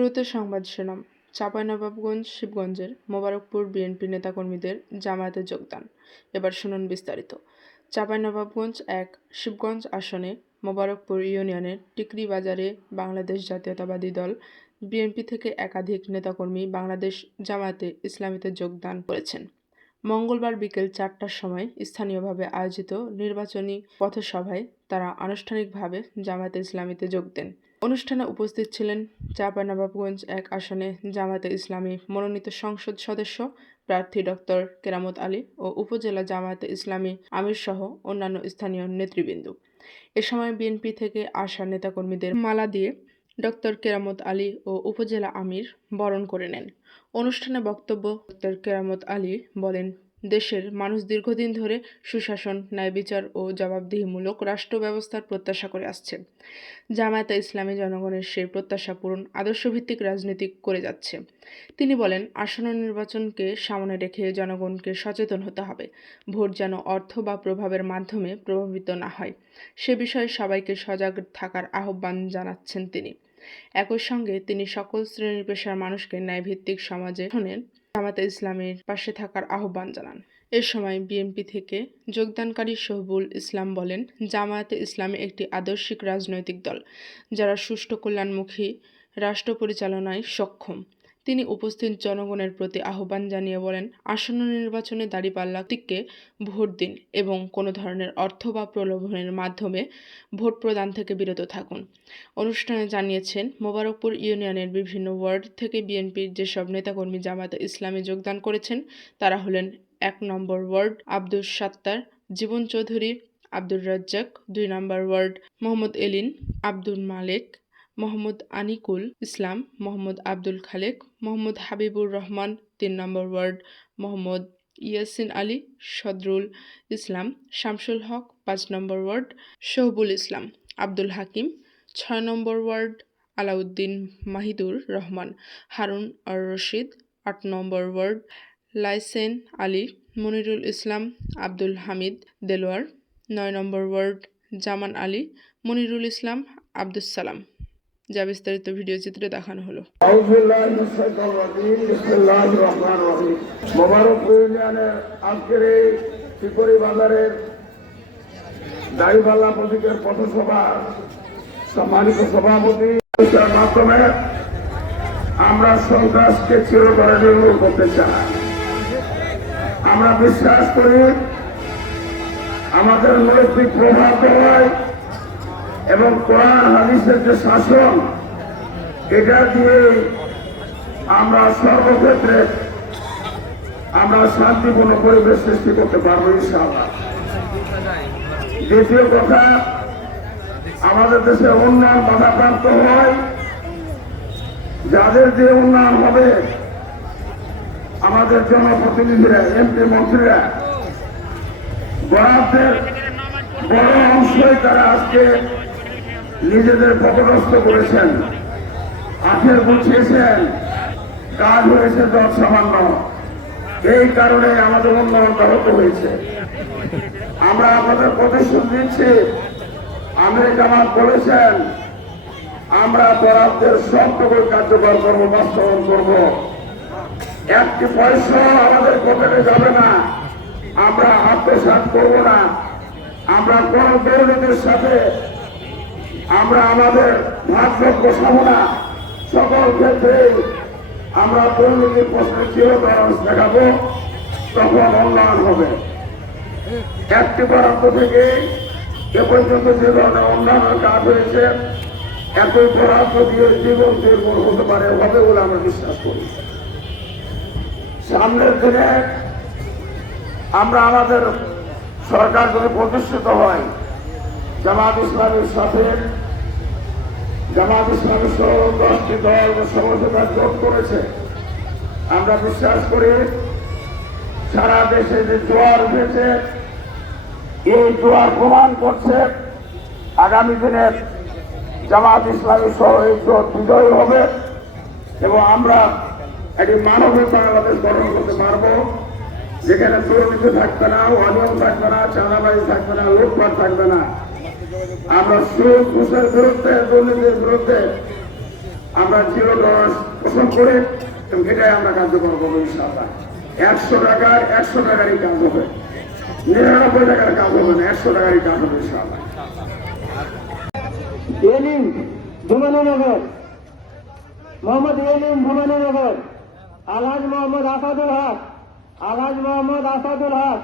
শুরুতে সংবাদ শিরোনাম। চাঁপাইনবাবগঞ্জ, শিবগঞ্জের মোবারকপুর বিএনপি নেতাকর্মীদের জামায়াতে যোগদান। এবার শুনুন বিস্তারিত। চাঁপাইনবাবগঞ্জ ১, শিবগঞ্জ আসনে মোবারকপুর ইউনিয়নের টিকরি বাজারে বাংলাদেশ জাতীয়তাবাদী দল বিএনপি থেকে একাধিক নেতাকর্মী বাংলাদেশ জামায়াতে ইসলামীতে যোগদান করেছেন। মঙ্গলবার বিকেল ৪টার সময় স্থানীয়ভাবে আয়োজিত নির্বাচনী পথসভায় তারা আনুষ্ঠানিকভাবে জামায়াতে ইসলামীতে যোগ দেন। অনুষ্ঠানে উপস্থিত ছিলেন চাঁপাইনবাবগঞ্জ ১ আসনে জামায়াতে ইসলামী মনোনীত সংসদ সদস্য প্রার্থী ডক্টর কেরামত আলী ও উপজেলা জামায়াতে ইসলামী আমিরসহ অন্যান্য স্থানীয় নেতৃবৃন্দ। এ সময় বিএনপি থেকে আসা নেতাকর্মীদের মালা দিয়ে ডক্টর কেরামত আলী ও উপজেলা আমির বরণ করে নেন। অনুষ্ঠানে বক্তব্য ডক্টর কেরামত আলী বলেন, দেশের মানুষ দীর্ঘদিন ধরে সুশাসন, ন্যায় বিচার ও জবাবদিহিমূলক রাষ্ট্র ব্যবস্থার প্রত্যাশা করে আসছে। জামায়াতে ইসলামী জনগণের সেই প্রত্যাশা পূরণ আদর্শভিত্তিক রাজনীতি করে যাচ্ছে। তিনি বলেন, আসন্ন নির্বাচনকে সামনে রেখে জনগণকে সচেতন হতে হবে। ভোট যেন অর্থ বা প্রভাবের মাধ্যমে প্রভাবিত না হয়, সে বিষয়ে সবাইকে সজাগ থাকার আহ্বান জানাচ্ছেন তিনি। একই সঙ্গে তিনি সকল শ্রেণী পেশার মানুষকে ন্যায়ভিত্তিক সমাজে জামায়াতে ইসলামীর পাশে থাকার আহ্বান জানান। এ সময় বিএনপি থেকে যোগদানকারী শহীবুল ইসলাম বলেন, জামায়াতে ইসলামী একটি আদর্শিক রাজনৈতিক দল যারা সুষ্ঠু কল্যাণমুখী রাষ্ট্র পরিচালনায় সক্ষম। তিনি উপস্থিত জনগণের প্রতি আহ্বান জানিয়ে বলেন, আসন্ন নির্বাচনে দাঁড়িপাল্লাটিকে ভোট দিন এবং কোনো ধরনের অর্থ বা প্রলোভনের মাধ্যমে ভোট প্রদান থেকে বিরত থাকুন। অনুষ্ঠানে জানিয়েছেন, মোবারকপুর ইউনিয়নের বিভিন্ন ওয়ার্ড থেকে বিএনপির যেসব নেতাকর্মী জামায়াতে ইসলামী যোগদান করেছেন তারা হলেন ১ নম্বর ওয়ার্ড আব্দুস সাত্তার, জীবন চৌধুরী, আব্দুর রাজ্জাক, ২ নম্বর ওয়ার্ড মোহাম্মদ এলিন, আব্দুল মালেক, মোহাম্মদ আনিকুল ইসলাম, মোহাম্মদ আব্দুল খালেক, মোহাম্মদ হাবিবুর রহমান, ৩ নম্বর ওয়ার্ড মোহাম্মদ ইয়াসিন আলী, সদরুল ইসলাম, শামসুল হক, ৫ নম্বর ওয়ার্ড শহবুল ইসলাম, আব্দুল হাকিম, ৬ নম্বর ওয়ার্ড আলাউদ্দিন মাহিদুর রহমান, হারুন আর রশিদ, ৮ নম্বর ওয়ার্ড লাইসেন আলী, মনিরুল ইসলাম, আব্দুল হামিদ দেলোয়ার, ৯ নম্বর ওয়ার্ড জামান আলী, মনিরুল ইসলাম, আব্দুস সালাম। যা বিস্তারিত ভিডিও চিত্রে দেখানো হলো। মোবারকপুর ইউনিয়নের আজকের এই টিকরি বাজারের দাড়িপাল্লা প্রতীকের পথসভা সম্মানিত সভাপতি মাধ্যমে আমরা সন্ত্রাসকে চিরতরে নির্মূল করতে চাই। আমরা বিশ্বাস করি আমাদের নৈতিক প্রভাব দেওয়ায় এবং কোরআন হাদিসের যে শাসন, এটা দিয়ে আমরা সর্বক্ষেত্রে আমরা শান্তিপূর্ণ পরিবেশ সৃষ্টি করতে পারবো ইনশাআল্লাহ। দ্বিতীয় কথা, আমাদের দেশে উন্নয়ন বাধাপ্রাপ্ত হয়, যাদের যে উন্নয়ন হবে আমাদের জনপ্রতিনিধিরা, এমপি মন্ত্রীরা, বরাদ্দের বড় অংশই তারা আজকে নিজেদের পদস্থ করেছেন, আখের গুছিয়েছেন, কাজ হয়েছে যত সামান্য। এই কারণে আমাদের উন্নয়ন ব্যাহত হয়েছে। আমরা আপনাদের প্রতিশ্রুতি দিচ্ছি, আমির জামাত বলেছেন আমরা বরাদ্দের সবটুকু কার্যকর করবো, বাস্তবায়ন করব। একটি পয়সা আমাদের পকেটে যাবে না, আমরা আত্মসাৎ করব না, আমরা কোন দুর্নীতির সাথে আমরা আমাদের ভাগ্য বসাবো না। সকল ক্ষেত্রে আমরা দুর্নীতির প্রশ্নে চিরতরণ দেখাবো, তখন উন্নয়ন হবে। একটি বরাদ্দ থেকে এ পর্যন্ত যে ধরনের উন্নয়নের কাজ হয়েছে, একই বরাদ্দ দিয়ে জীবন দুর্বল হতে পারে, হবে বলে আমরা বিশ্বাস করি। সামনের দিনে আমরা আমাদের সরকার যদি প্রতিষ্ঠিত হয়, জামাত ইসলামের সাথে জামাত ইসলামের সহ 10টি দল সমঝোতা জোট করেছে। আমরা বিশ্বাস করি সারা দেশে যে জোয়ার উঠেছে, এই জোয়ার প্রমাণ করছে আগামী দিনের জামাত ইসলামী সহ এই জোট বিজয়ী হবে এবং আমরা একটি মানবিক বাংলাদেশ গঠন করতে পারবো, যেখানে দুর্নীতি থাকবে না, অনিয়ম থাকবে না, চাঁদাবাজি থাকবে না, লুটপাট থাকবে না। আমরা সুদ ঘুষের বিরুদ্ধে, দুর্নীতির বিরুদ্ধে আমরা জিরো টলারেন্স পোষণ করে এবং এটাই আমরা কার্যকর করবো ইনশাআল্লাহ। 100 টাকারই কাজ হবে, 99 টাকার কাজ হবে না, 100 টাকারই কাজ হবে ইনশাআল্লাহ। এলিম ভুবননগর, মোহাম্মদ এলিম ভুবননগর, আলহাজ মোহাম্মদ আসাদুল হক, আলহাজ মোহাম্মদ আসাদুল হক,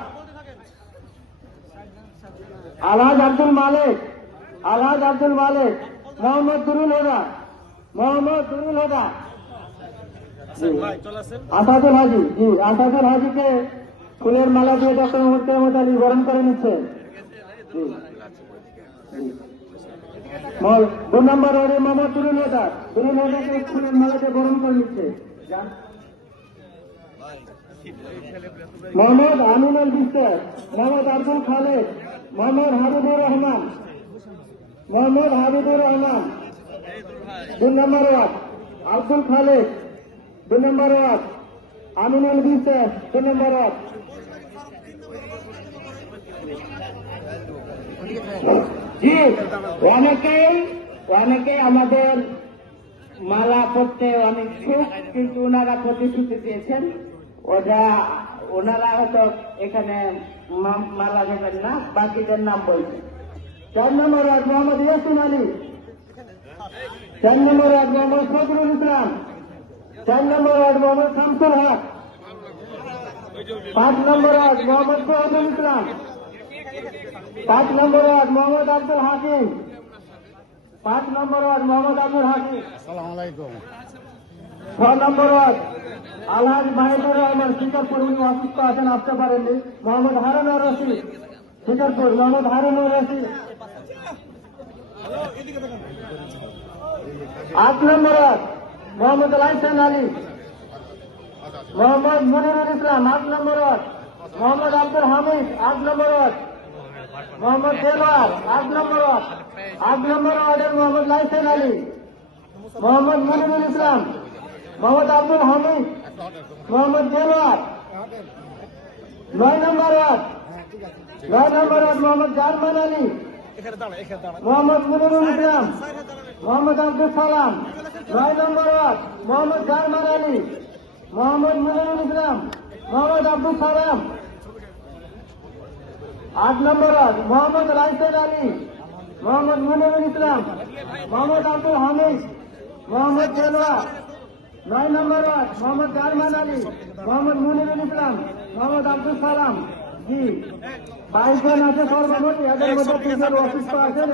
আলহাজ আব্দুল মালিক, আলহাজ আব্দুল মালিক, মোহাম্মদ দুরুল হুদা, মোহাম্মদ দুরুল হুদা, আসাদুল হাজি, জি আসাদুল হাজিকে ফুলের মালা দিয়ে ডক্টর মোহাম্মদ কেরামত আলী বরণ করে নিচ্ছেন। 2 নম্বর ওয়ার্ডে মোহাম্মদ দুরুল হুদা, দুরুল হুদাকে ফুলের মালাতে বরণ করে নিচ্ছে। মোহাম্মদ আমিনুল বিশ্বাস, মোহাম্মদ আব্দুল খালেদ, মোহাম্মদ হাবিবুর রহমান, মোহাম্মদ হাবিবুর রহমান, 2 নম্বর ওয়ার্ড আব্দুল খালেদ, 2 নম্বর ওয়ার্ড আমিনুল বিশ্বাস, 2 নম্বর ওয়ার্ড। জি অনেকেই আমাদের মালা করতে অনেক সুখ, কিন্তু ওনারা প্রতিশ্রুতি দিয়েছেন ওনারা হয়তো এখানে মালা নেবেন না, বাকিদের নাম বলছেন। 4 নম্বর ওয়ার্ড মোহাম্মদ ইয়াসিন আলী, 4 নম্বর ওয়ার্ড মোহাম্মদ ফজলুল ইসলাম, 4 নম্বর ওয়ার্ড মোহাম্মদ শামসুল হক, 5 নম্বর ওয়ার্ড মোহাম্মদ শহীদুল ইসলাম, 5 নম্বর ওয়ার্ড মোহাম্মদ আব্দুল হাকিম, 5 নম্বর ওয়ার্ড মোহাম্মদ আব্দুল হাকিম। 6 নম্বর ওয়ার্ড আলহাজ মাহিদুর রহমান, শিকারপুর, উনি অসুস্থ আছেন, আসতে পারেননি। মোহাম্মদ হারুনুর রশিদ, শিকারপুর, মোহাম্মদ হারুনুর রশিদ। 8 নম্বর ওয়ার্ড মোহাম্মদ লাইসান আলী, মোহাম্মদ মুনিরুল ইসলাম, 8 নম্বর ওয়ার্ড মোহাম্মদ আব্দুল হামিদ, 8 নম্বর ওয়ার্ড মোহাম্মদ দেলোয়ার, 8 নম্বর ওয়ার্ড 8 নম্বর ওয়ার্ডের মোহাম্মদ লাইসান আলী, মোহাম্মদ মুনিরুল ইসলাম, মোহাম্মদ আব্দুল হামিদ, মোহাম্মদ দেলোয়ার। 9 নম্বর ওয়ার্ড মোহাম্মদ জারমান আলী, মোহাম্মদ মুনিরুল ইসলাম, মোহাম্মদ আব্দুল সালাম। 9 নম্বর ওয়ার্ড মোহাম্মদ জারমান আলী, মোহাম্মদ মুনিরুল ইসলাম, মোহাম্মদ আব্দুল সালাম। 8 নম্বর ওয়ার্ড মোহাম্মদ লাইসান আলী, মোহাম্মদ মুনিরুল ইসলাম, মোহাম্মদ আব্দুল হামিদ, মোহাম্মদ দেলোয়ার। 9 নম্বর ওয়ার্ড মোহাম্মদ জারমান আলী, মোহাম্মদ মুনিরুল ইসলাম, মোহাম্মদ আব্দুল সালাম। জি 22 জন আছে সর্বমোট, এদের মধ্যে 3 জন অসুস্থ আছেন।